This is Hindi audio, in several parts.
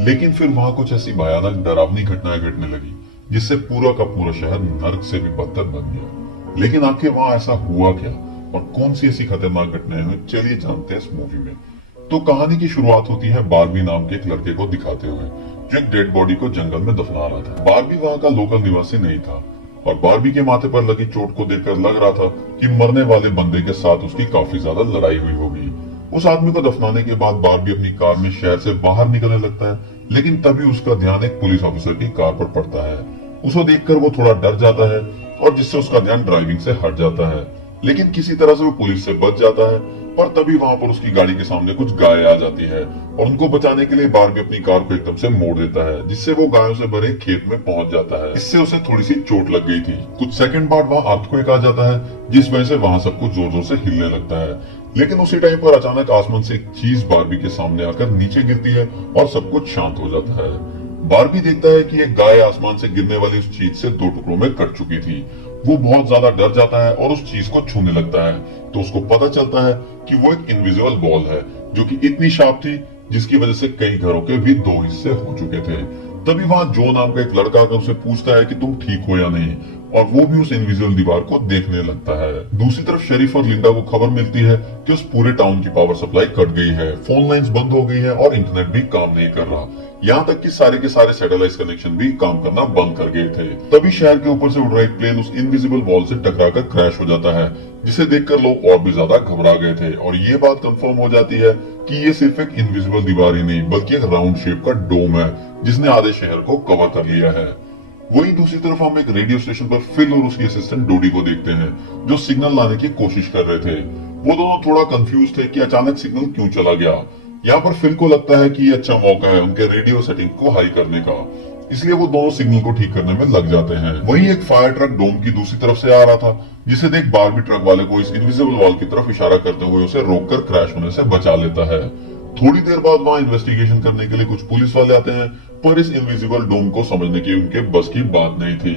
लेकिन फिर वहां कुछ ऐसी भयानक डरावनी घटनाएं घटने लगी जिससे पूरा का पूरा शहर नर्क से भी बदतर बन गया। लेकिन आखिर वहां ऐसा हुआ क्या और कौन सी ऐसी खतरनाक घटनाएं हुई, चलिए जानते हैं इस मूवी में। तो कहानी की शुरुआत होती है बारबी नाम के एक लड़के को दिखाते हुए जो एक डेड बॉडी को जंगल में दफना रहा था। बारबी वहां का लोकल निवासी नहीं था और बारबी के माथे पर लगी चोट को देखकर लग रहा था कि मरने वाले बंदे के साथ उसकी काफी ज्यादा लड़ाई हुई होगी। उस आदमी को दफनाने के बाद बारबी अपनी कार में शहर से बाहर निकलने लगता है, लेकिन तभी उसका ध्यान एक पुलिस ऑफिसर की कार पर पड़ता है। उसे देखकर वो थोड़ा डर जाता है और जिससे उसका ध्यान ड्राइविंग से हट जाता है, लेकिन किसी तरह से वो पुलिस से बच जाता है। पर तभी वहां पर उसकी गाड़ी के सामने कुछ गायें आ जाती है और उनको बचाने के लिए बारबी अपनी कार को एकदम से मोड़ देता है, जिससे वो गायों से भरे खेत में पहुंच जाता है। इससे उसे थोड़ी सी चोट लग गई थी। कुछ सेकंड बाद वहां अर्थक्वेक आ जाता है, जिस वजह से वहां सब कुछ जोर जोर से हिलने लगता है। लेकिन उसी टाइम पर अचानक आसमान से एक चीज बारबी के सामने आकर नीचे गिरती है और सब कुछ शांत हो जाता है। बारबी देखता है कि एक गाय आसमान से गिरने वाली उस चीज से दो टुकड़ों में कट चुकी थी। वो बहुत ज्यादा डर जाता है और उस चीज को छूने लगता है, तो उसको पता चलता है कि वो एक इनविजिबल बॉल है जो कि इतनी शार्प थी जिसकी वजह से कई घरों के भी दो हिस्से हो चुके थे। तभी वहां जो नाम का एक लड़का आकर उसे पूछता है कि तुम ठीक हो या नहीं, और वो भी उस इनविजिबल दीवार को देखने लगता है। दूसरी तरफ शरीफ और लिंडा को खबर मिलती है कि उस पूरे टाउन की पावर सप्लाई कट गई है, फोन लाइंस बंद हो गई है और इंटरनेट भी काम नहीं कर रहा। यहाँ तक कि सारे के सारे सैटेलाइट कनेक्शन भी काम करना बंद कर गए थे। तभी शहर के ऊपर से उड़ रहा एक प्लेन उस इनविजिबल वॉल से टकराकर क्रैश हो जाता है, जिसे देखकर लोग और भी ज्यादा घबरा गए थे और ये बात कंफर्म हो जाती है कि ये सिर्फ एक इनविजिबल दीवार ही नहीं बल्कि एक राउंड शेप का डोम है जिसने आधे शहर को कवर कर लिया है। वहीं दूसरी तरफ हम एक रेडियो स्टेशन पर फिल और उसकी असिस्टेंट डोडी को देखते हैं जो सिग्नल लाने की कोशिश कर रहे थे। वो दोनों थोड़ा कंफ्यूज थे कि अचानक सिग्नल क्यों चला गया। यहाँ पर फिल को लगता है कि ये अच्छा मौका है उनके रेडियो सेटिंग को हाई करने का, इसलिए वो दोनों सिग्नल को ठीक करने में लग जाते हैं। वहीं एक फायर ट्रक डोम की दूसरी तरफ से आ रहा था, जिसे देख बारबी ट्रक वाले को इस इनविजिबल वॉल की तरफ इशारा करते हुए उसे रोककर क्रैश होने से बचा लेता है। थोड़ी देर बाद वहां इन्वेस्टिगेशन करने के लिए कुछ पुलिस वाले आते हैं, पर इस इनविजिबल डोम को समझने की उनके बस की बात नहीं थी।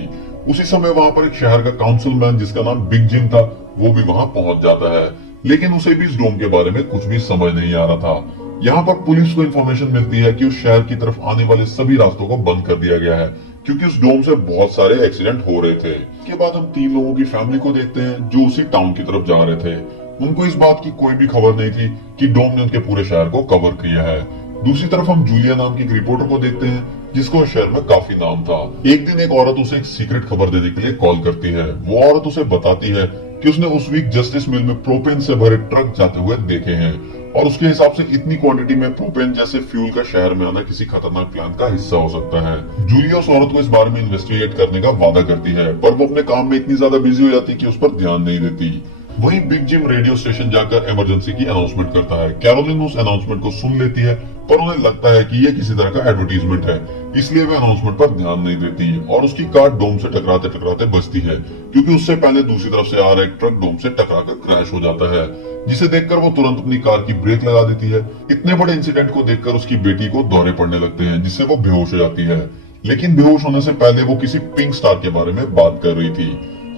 उसी समय वहां पर एक शहर का काउंसिलमैन जिसका नाम बिग जिम था वो भी वहां पहुंच जाता है, लेकिन उसे भी इस डोम के बारे में कुछ भी समझ नहीं आ रहा था। यहाँ पर पुलिस को इन्फॉर्मेशन मिलती है कि उस शहर की तरफ आने वाले सभी रास्तों को बंद कर दिया गया है क्योंकि उस डोम से बहुत सारे एक्सीडेंट हो रहे थे। इसके बाद हम 3 लोगों की फैमिली को देखते हैं जो उसी टाउन की तरफ जा रहे थे। उनको इस बात की कोई भी खबर नहीं थी कि डोम ने उनके पूरे शहर को कवर किया है। दूसरी तरफ हम जूलिया नाम की एक रिपोर्टर को देखते हैं जिसको शहर में काफी नाम था। एक दिन एक औरत उसे एक सीक्रेट खबर देने के लिए कॉल करती है। वो औरत उसे बताती है कि उसने उस वीक जस्टिस मिल में प्रोपेन से भरे ट्रक जाते हुए देखे हैं और उसके हिसाब से इतनी क्वांटिटी में प्रोपेन जैसे फ्यूल का शहर में आना किसी खतरनाक प्लान का हिस्सा हो सकता है। जूलिया उस औरत को इस बारे में इन्वेस्टिगेट करने का वादा करती है, पर वो अपने काम में इतनी ज्यादा बिजी हो जाती है कि उस पर ध्यान नहीं देती। वहीं बिग जिम रेडियो स्टेशन जाकर इमरजेंसी की अनाउंसमेंट करता है। कैरोलिन उस अनाउंसमेंट को सुन लेती है, पर उन्हें लगता है कि ये किसी तरह का एडवर्टीजमेंट है, इसलिए वे अनाउंसमेंट पर ध्यान नहीं देती और उसकी कार डोम से टकराते टकराते बचती है क्योंकि उससे पहले दूसरी तरफ से आ रहा एक ट्रक डोम से टकराकर क्रैश हो जाता है, जिसे देखकर वो तुरंत अपनी कार की ब्रेक लगा देती है। इतने बड़े इंसिडेंट को देखकर उसकी बेटी को दौरे पड़ने लगते हैं, जिससे वो बेहोश हो जाती है। लेकिन बेहोश होने से पहले वो किसी पिंक स्टार के बारे में बात कर रही थी।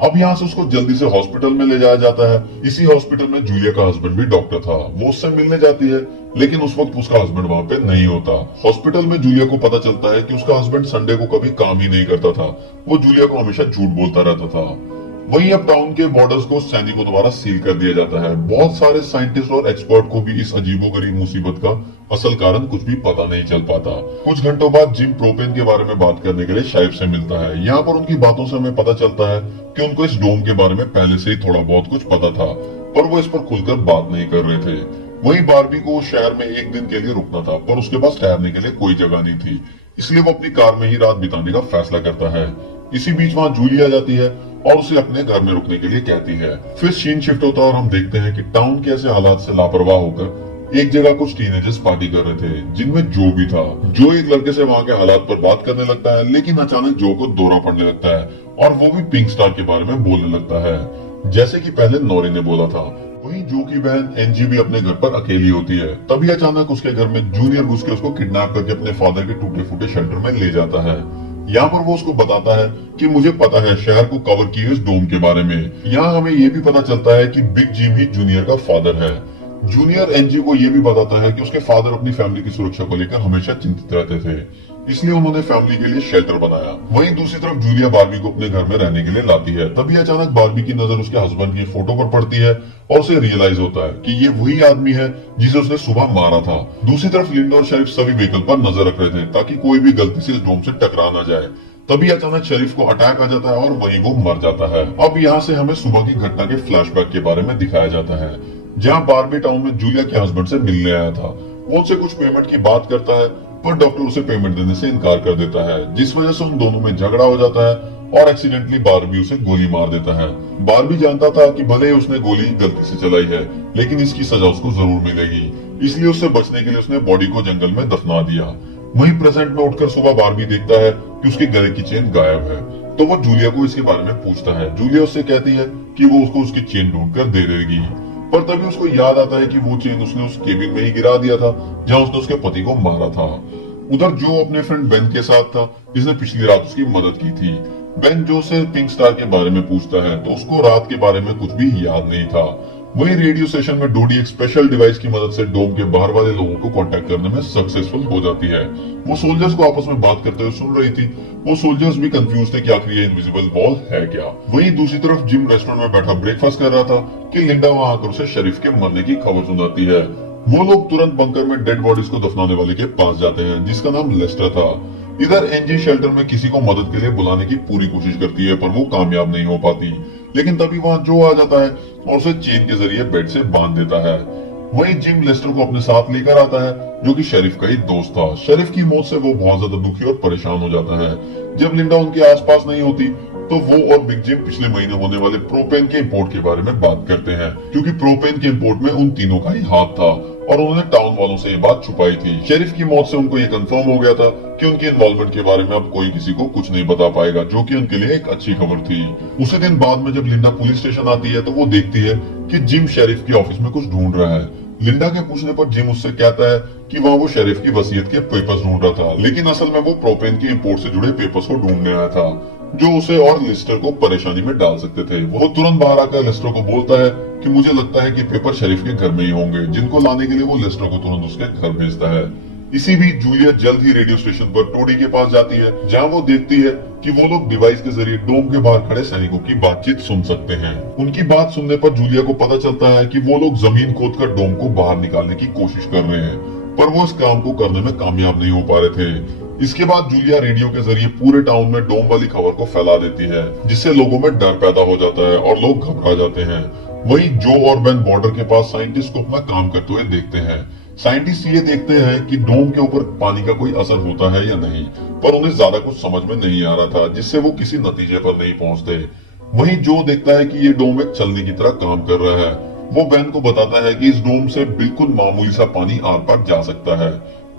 अब यहाँ से उसको जल्दी से हॉस्पिटल में ले जाया जाता है। इसी हॉस्पिटल में जूलिया का हस्बैंड भी डॉक्टर था। वो उससे मिलने जाती है, लेकिन उस वक्त उसका हस्बैंड वहाँ पे नहीं होता। हॉस्पिटल में जूलिया को पता चलता है कि उसका हस्बैंड संडे को कभी काम ही नहीं करता था। वो जूलिया को हमेशा झूठ बोलता रहता था। वहीं अब टाउन के बॉर्डर्स को सैनिकों द्वारा सील कर दिया जाता है। बहुत सारे साइंटिस्ट और एक्सपर्ट को भी इस अजीबोगरीब मुसीबत का असल कारण कुछ भी पता नहीं चल पाता। कुछ घंटों बाद जिम प्रोपेन के बारे में बात करने के लिए शाइफ से मिलता है। यहाँ पर उनकी बातों से हमें पता चलता है कि उनको इस डोम के बारे में पहले से ही थोड़ा बहुत कुछ पता था, पर वो इस पर खुलकर बात नहीं कर रहे थे। वहीं बारबी को शहर में एक दिन के लिए रुकना था, पर उसके पास ठहरने के लिए कोई जगह नहीं थी, इसलिए वो अपनी कार में ही रात बिताने का फैसला करता है। इसी बीच वहाँ जूली आ जाती है और उसे अपने घर में रुकने के लिए कहती है। फिर सीन शिफ्ट होता है और हम देखते हैं कि टाउन के ऐसे हालात से लापरवाह होकर एक जगह कुछ टीनेजर्स पार्टी कर रहे थे, जिनमें जो भी था। जो एक लड़के से वहाँ के हालात पर बात करने लगता है, लेकिन अचानक जो को दौरा पड़ने लगता है और वो भी पिंक स्टार के बारे में बोलने लगता है, जैसे कि पहले नौरी ने बोला था। वहीं जो की बहन एनजी भी अपने घर पर अकेली होती है। तभी अचानक उसके घर में जूनियर घुस के उसको किडनैप करके अपने फादर के टूटे फूटे शेल्टर में ले जाता है। यहाँ पर वो उसको बताता है कि मुझे पता है शहर को कवर किए इस डोम के बारे में। यहाँ हमें ये भी पता चलता है कि बिग जिम ही जूनियर का फादर है। जूनियर एनजी को यह भी बताता है कि उसके फादर अपनी फैमिली की सुरक्षा को लेकर हमेशा चिंतित रहते थे, इसलिए उन्होंने फैमिली के लिए शेल्टर बनाया। वहीं दूसरी तरफ जूलिया बार्बी को अपने घर में रहने के लिए लाती है। तभी अचानक बार्बी की नजर उसके हस्बैंड की फोटो पर पड़ती है और उसे रियलाइज होता है कि ये वही आदमी है जिसे उसने सुबह मारा था। दूसरी तरफ लिंडा और शरीफ सभी व्हीकल पर नजर रख रहे थे ताकि कोई भी गलती से इस डोम से टकरा ना जाए। तभी अचानक शरीफ को अटैक आ जाता है और वहीं वो मर जाता है। अब यहाँ से हमें सुबह की घटना के फ्लैशबैक के बारे में दिखाया जाता है, जहाँ बार्बी टाउन में जूलिया के हस्बैंड से मिलने आया था। वो उनसे कुछ पेमेंट की बात करता है, पर डॉक्टर उसे पेमेंट देने से इनकार कर देता है, जिस वजह से उन दोनों में झगड़ा हो जाता है और एक्सीडेंटली बार्बी उसे गोली मार देता है। बार्बी जानता था कि भले ही उसने गोली गलती से चलाई है, लेकिन इसकी सजा उसको जरूर मिलेगी, इसलिए उससे बचने के लिए उसने बॉडी को जंगल में दफना दिया। वहीं प्रेजेंट में उठकर सुबह बार्बी देखता है कि उसके गले की चेन गायब है, तो वो जूलिया को इसके बारे में पूछता है। जूलिया उससे कहती है कि वो उसको उसकी चेन ढूंढ कर दे देगी, पर तभी उसको याद आता है कि वो चेन उसने उस केबिन में ही गिरा दिया था जहां उसने उसके पति को मारा था। उधर जो अपने फ्रेंड बेन के साथ था, जिसने पिछली रात उसकी मदद की थी। बेन जो से पिंक स्टार के बारे में पूछता है तो उसको रात के बारे में कुछ भी याद नहीं था। वहीं रेडियो स्टेशन में डोडी एक स्पेशल डिवाइस की मदद से डोम के बाहर वाले लोगों को कांटेक्ट करने में सक्सेसफुल हो जाती है। वो सोल्जर्स को आपस में बात करते हुए सुन रही थी। वो सोल्जर्स भी कंफ्यूज थे कि आखिर ये इनविजिबल वॉल है क्या। वहीं दूसरी तरफ जिम रेस्टोरेंट में बैठा ब्रेकफास्ट कर रहा था कि लिंडा वहां आकर उसे शरीफ के मरने की खबर सुनाती है। वो लोग तुरंत बंकर में डेड बॉडीज को दफनाने वाले के पास जाते हैं, जिसका नाम लेस्टर था। इधर एनजी शेल्टर में किसी को मदद के लिए बुलाने की पूरी कोशिश करती है, पर वो कामयाब नहीं हो पाती। लेकिन तभी वहां जो आ जाता है और उसे चेन के जरिए बेड से बांध देता है। वहीं जिम लेस्टर को अपने साथ लेकर आता है, जो कि शरीफ का ही दोस्त था। शरीफ की मौत से वो बहुत ज्यादा दुखी और परेशान हो जाता है। जब लिंडा उनके आसपास नहीं होती तो वो और बिग जिम पिछले महीने होने वाले प्रोपेन के इंपोर्ट के बारे में बात करते हैं, क्योंकि प्रोपेन के इंपोर्ट में उन तीनों का ही हाथ था और उन्होंने टाउन वालों से ये बात छुपाई थी। शेरिफ की मौत से उनको ये कंफर्म हो गया था कि उनके इन्वॉल्वमेंट के बारे में अब कोई किसी को कुछ नहीं बता पाएगा, जो कि उनके लिए एक अच्छी खबर थी। उसी दिन बाद में जब लिंडा पुलिस स्टेशन आती है तो वो देखती है कि जिम शेरिफ के ऑफिस में कुछ ढूंढ रहा है। लिंडा के पूछने पर जिम उससे कहता है कि वहाँ वो शेरिफ की वसीयत के पेपर्स ढूंढ रहा था, लेकिन असल में वो प्रोपेन के इंपोर्ट से जुड़े पेपर्स को ढूंढने आया था, जो उसे और लिस्टर को परेशानी में डाल सकते थे। वो तुरंत बाहर आकर लिस्टर को बोलता है कि मुझे लगता है कि पेपर शरीफ के घर में ही होंगे, जिनको लाने के लिए वो लिस्टर को तुरंत उसके घर भेजता है। इसी बीच जूलिया जल्द ही रेडियो स्टेशन पर टोडी के पास जाती है, जहां वो देखती है कि वो लोग डिवाइस के जरिए डोम के बाहर खड़े सैनिकों की बातचीत सुन सकते हैं। उनकी बात सुनने पर जूलिया को पता चलता है कि वो लोग जमीन खोदकर डोम को बाहर निकालने की कोशिश कर रहे हैं, पर वो इस काम को करने में कामयाब नहीं हो पा रहे थे। इसके बाद जूलिया रेडियो के जरिए पूरे टाउन में डोम वाली खबर को फैला देती है, जिससे लोगों में डर पैदा हो जाता है और लोग घबरा जाते हैं। वहीं जो और बेन बॉर्डर के पास साइंटिस्ट को अपना काम करते हुए देखते हैं। साइंटिस्ट ये देखते हैं कि डोम के ऊपर पानी का कोई असर होता है या नहीं, पर उन्हें ज्यादा कुछ समझ में नहीं आ रहा था, जिससे वो किसी नतीजे पर नहीं पहुंचते। वहीं जो देखता है कि ये डोम एक छलनी की तरह काम कर रहा है। वो बेन को बताता है कि इस डोम से बिल्कुल मामूली सा पानी आर पार जा सकता है।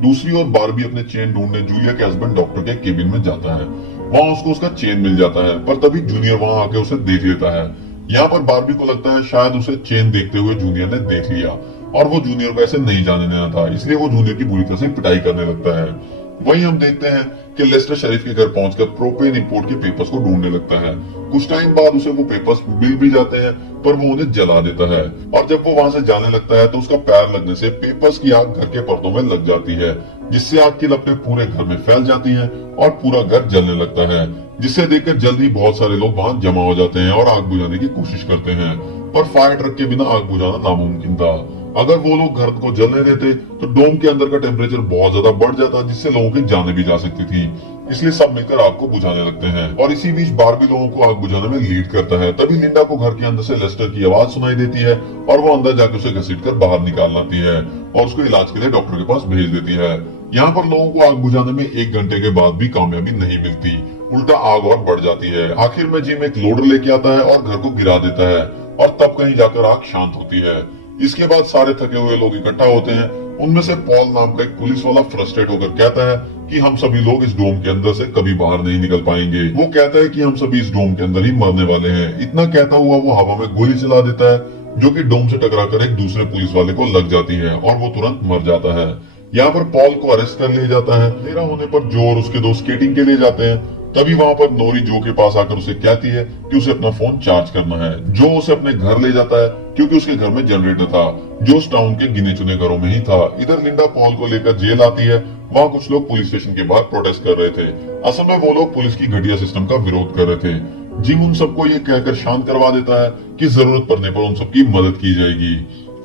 दूसरी ओर बार्बी अपने चेन ढूंढने जूलिया के हस्बैंड डॉक्टर के केबिन में जाता है। वहां उसको उसका चेन मिल जाता है, पर तभी जूनियर वहां आके उसे देख लेता है। यहाँ पर बार्बी को लगता है शायद उसे चेन देखते हुए जूनियर ने देख लिया और वो जूनियर को ऐसे नहीं जाने देना था, इसलिए वो जूनियर की बुरी तरह से पिटाई करने लगता है। वहीं हम देखते हैं कि लेस्टर शरीफ के घर पहुंचकर प्रोपेन इंपोर्ट के पेपर्स को ढूंढने लगता है। कुछ टाइम बाद उसे वो पेपर्स मिल भी जाते हैं, पर वो उन्हें जला देता है और जब वो वहां से जाने लगता है तो उसका पैर लगने से पेपर्स की आग घर के पर्दों में लग जाती है, जिससे आग की लपटें पूरे घर में फैल जाती हैं और पूरा घर जलने लगता है, जिसे देखकर जल्दी बहुत सारे लोग वहां जमा हो जाते हैं और आग बुझाने की कोशिश करते हैं, पर फायर ट्रक के बिना आग बुझाना नामुमकिन था। अगर वो लोग घर को जलने देते तो डोम के अंदर का टेम्परेचर बहुत ज्यादा बढ़ जाता, जिससे लोगों की जानें भी जा सकती थी। इसलिए सब मिलकर आग को बुझाने लगते हैं और इसी बीच बार्बी लोगों को आग बुझाने में लीड करता है। तभी लिंडा को घर के अंदर से लेस्टर की आवाज सुनाई देती है और वो अंदर जाकर उसे घसीटकर बाहर निकाल लाती है और उसको इलाज के लिए डॉक्टर के पास भेज देती है। यहाँ पर लोगों को आग बुझाने में 1 घंटे के बाद भी कामयाबी नहीं मिलती, उल्टा आग और बढ़ जाती है। आखिर में जिम एक लोडर लेके आता है और घर को गिरा देता है और तब कहीं जाकर आग शांत होती है। इसके बाद सारे थके हुए लोग इकट्ठा होते हैं। उनमें से पॉल नाम का एक पुलिस वाला फ्रस्ट्रेट होकर कहता है कि हम सभी लोग इस डोम के अंदर से कभी बाहर नहीं निकल पाएंगे। वो कहता है कि हम सभी इस डोम के अंदर ही मरने वाले हैं। इतना कहता हुआ वो हवा में गोली चला देता है, जो कि डोम से टकराकर एक दूसरे पुलिस वाले को लग जाती है और वो तुरंत मर जाता है। यहाँ पर पॉल को अरेस्ट कर लिया जाता है। अंधेरा होने पर जो और उसके दोस्त स्केटिंग के लिए जाते हैं। तभी वहां पर नोरी जो के पास आकर उसे कहती है कि उसे अपना फोन चार्ज करना है। जो उसे अपने घर ले जाता है क्योंकि उसके घर में जनरेटर था जो उस टाउन के गिने चुने घरों में ही था। इधर लिंडा पॉल को लेकर जेल आती है। वहाँ कुछ लोग पुलिस स्टेशन के बाहर प्रोटेस्ट कर रहे थे। असल में वो लोग पुलिस की घटिया सिस्टम का विरोध कर रहे थे। जिम उन सबको ये कहकर शांत करवा देता है कि जरूरत पड़ने पर उन सबकी मदद की जाएगी।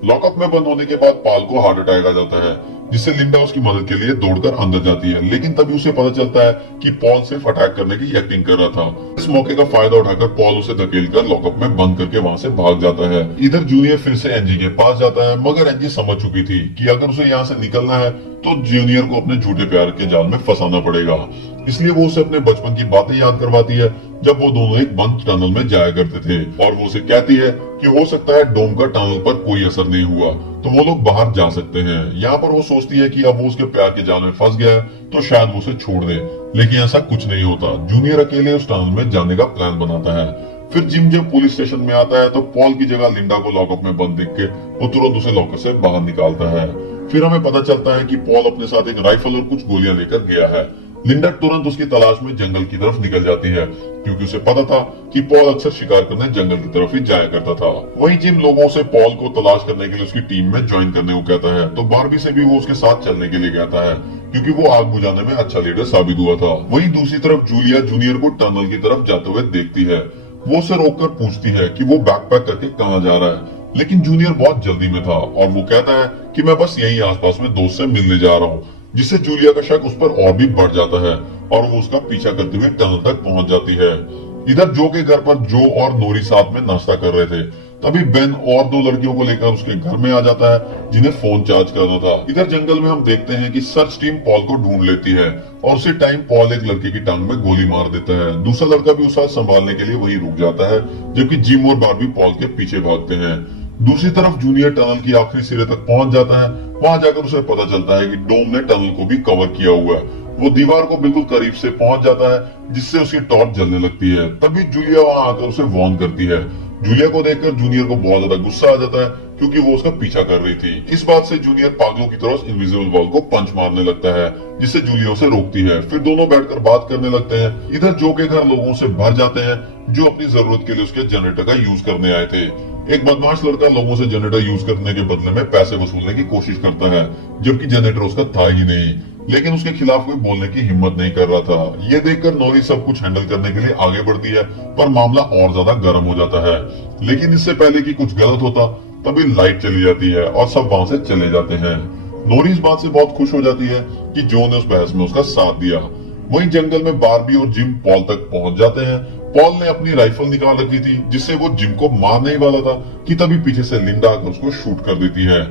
लॉकअप में बंद होने के बाद पॉल को हार्ट अटैक आ जाता है, जिससे लिंडा उसकी मदद के लिए दौड़कर अंदर जाती है। लेकिन तभी उसे पता चलता है कि पॉल सिर्फ अटैक करने की एक्टिंग कर रहा था। इस मौके का फायदा उठाकर पॉल उसे धकेलकर लॉकअप में बंद करके वहां से भाग जाता है। इधर जूनियर फिर से एनजी के पास जाता है, मगर एनजी समझ चुकी थी कि अगर उसे यहाँ से निकलना है तो जूनियर को अपने झूठे प्यार के जाल में फंसाना पड़ेगा। इसलिए वो उसे अपने बचपन की बातें याद करवाती है, जब वो दोनों एक बंद टनल में जाया करते थे। और वो उसे कहती है कि हो सकता है डोम का टनल पर कोई असर नहीं हुआ तो वो लोग बाहर जा सकते हैं। यहाँ पर वो सोचती है कि अब वो उसके प्यार के जाल में फंस गया है तो शायद वो उसे छोड़ दे, लेकिन ऐसा कुछ नहीं होता। जूनियर अकेले उस टनल में जाने का प्लान बनाता है। फिर जिम जब पुलिस स्टेशन में आता है तो पॉल की जगह लिंडा को लॉकअप में बंद देख के वो तुरंत उसे लॉकर से बाहर निकालता है। फिर हमें पता चलता है कि पॉल अपने साथ एक राइफल और कुछ गोलियां लेकर गया है। लिंडा तुरंत उसकी तलाश में जंगल की तरफ निकल जाती है, क्योंकि उसे पता था कि पॉल अक्सर शिकार करने जंगल की तरफ ही जाया करता था। वहीं जिम लोगों से पॉल को तलाश करने के लिए उसकी टीम में ज्वाइन करने को कहता है, तो बारबी से भी वो उसके साथ चलने के लिए कहता है, क्योंकि वो आग बुझाने में अच्छा लीडर साबित हुआ था। वहीं दूसरी तरफ जूलिया जूनियर को टनल की तरफ जाते हुए देखती है। वो उसे रोककर पूछती है कि वो बैकपैक करके कहाँ जा रहा है, लेकिन जूनियर बहुत जल्दी में था और वो कहता है कि मैं बस यही आसपास में दोस्त से मिलने जा रहा हूँ, जिससे जूलिया का शक उस पर और भी बढ़ जाता है और वो उसका पीछा करते हुए टनल तक पहुंच जाती है। इधर जो के घर पर जो और नोरी साथ में नाश्ता कर रहे थे। तभी बेन और दो लड़कियों को लेकर उसके घर में आ जाता है, जिन्हें फोन चार्ज करना था। इधर जंगल में हम देखते हैं कि सर्च टीम पॉल को ढूंढ लेती है और उसी टाइम पॉल एक लड़के की टांग में गोली मार देता है। दूसरा लड़का भी उसे संभालने के लिए वही रुक जाता है, जबकि जिम और बारबी पॉल के पीछे भागते हैं। दूसरी तरफ जूनियर टनल की आखिरी सिरे तक पहुंच जाता है। वहां जाकर उसे पता चलता है कि डोम ने टनल को भी कवर किया हुआ है। वो दीवार को बिल्कुल करीब से पहुंच जाता है, जिससे उसकी टॉर्च जलने लगती है। तभी जूलिया वहां आकर उसे वार्न करती है। जूलिया को देखकर जूनियर को बहुत ज्यादा गुस्सा आ जाता है, क्योंकि वो उसका पीछा कर रही थी। इस बात से जूनियर पागलों की तरह इनविजिबल वॉल को पंच मारने लगता है, जिससे जूलिया उसे रोकती है। फिर दोनों बैठकर बात करने लगते हैं। इधर जो के घर लोगों से भर जाते हैं, जो अपनी जरूरत के लिए उसके जनरेटर का यूज करने आए थे। एक बदमाश लड़का लोगों से जनरेटर यूज करने के बदले में पैसे वसूलने की कोशिश करता है, जबकि जनरेटर उसका था ही नहीं, लेकिन उसके खिलाफ कोई बोलने की हिम्मत नहीं कर रहा था। ये देखकर नोरी सब कुछ हैंडल करने के लिए आगे बढ़ती है, पर मामला और ज्यादा गर्म हो जाता है। लेकिन इससे पहले कि कुछ गलत होता, तभी लाइट चली जाती है और सब वहां से चले जाते हैं। नोरी इस बात से बहुत खुश हो जाती है कि जो ने उस बहस में उसका साथ दिया। वहीं जंगल में बारबी और जिम पॉल तक पहुंच जाते हैं। पॉल ने अपनी राइफल निकाल रखी थी, जिससे वो जिम को मारने ही वाला था कि तभी पीछे से लिंडा आकर उसको शूट कर देती है।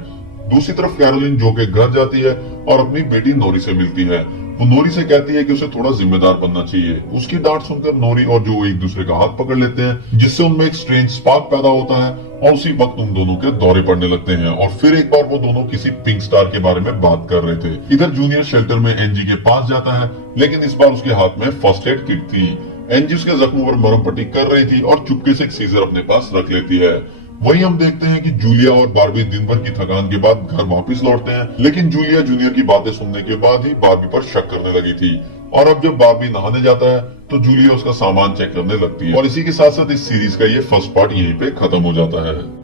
दूसरी तरफ कैरोलिन जो के घर जाती है और अपनी बेटी नोरी से मिलती है। वो नोरी से कहती है कि उसे थोड़ा जिम्मेदार बनना चाहिए। उसकी डांट सुनकर नोरी और जो एक दूसरे का हाथ पकड़ लेते हैं, जिससे उनमें एक स्ट्रेंज स्पार्क पैदा होता है और उसी वक्त उन दोनों के दौरे पड़ने लगते हैं। और फिर एक बार वो दोनों किसी पिंक स्टार के बारे में बात कर रहे थे। इधर जूनियर शेल्टर में एनजी के पास जाता है, लेकिन इस बार उसके हाथ में फर्स्ट एड किट थी। एनजी उसके जख्मों पर मरहम पट्टी कर रही थी और चुपके से एक सीजर अपने पास रख लेती है। वहीं हम देखते हैं कि जूलिया और बारबी दिन भर की थकान के बाद घर वापस लौटते हैं, लेकिन जूलिया जूनियर की बातें सुनने के बाद ही बारबी पर शक करने लगी थी। और अब जब बारबी नहाने जाता है तो जूलिया उसका सामान चेक करने लगती है। और इसी के साथ साथ इस सीरीज का ये फर्स्ट पार्ट यहीं पे खत्म हो जाता है।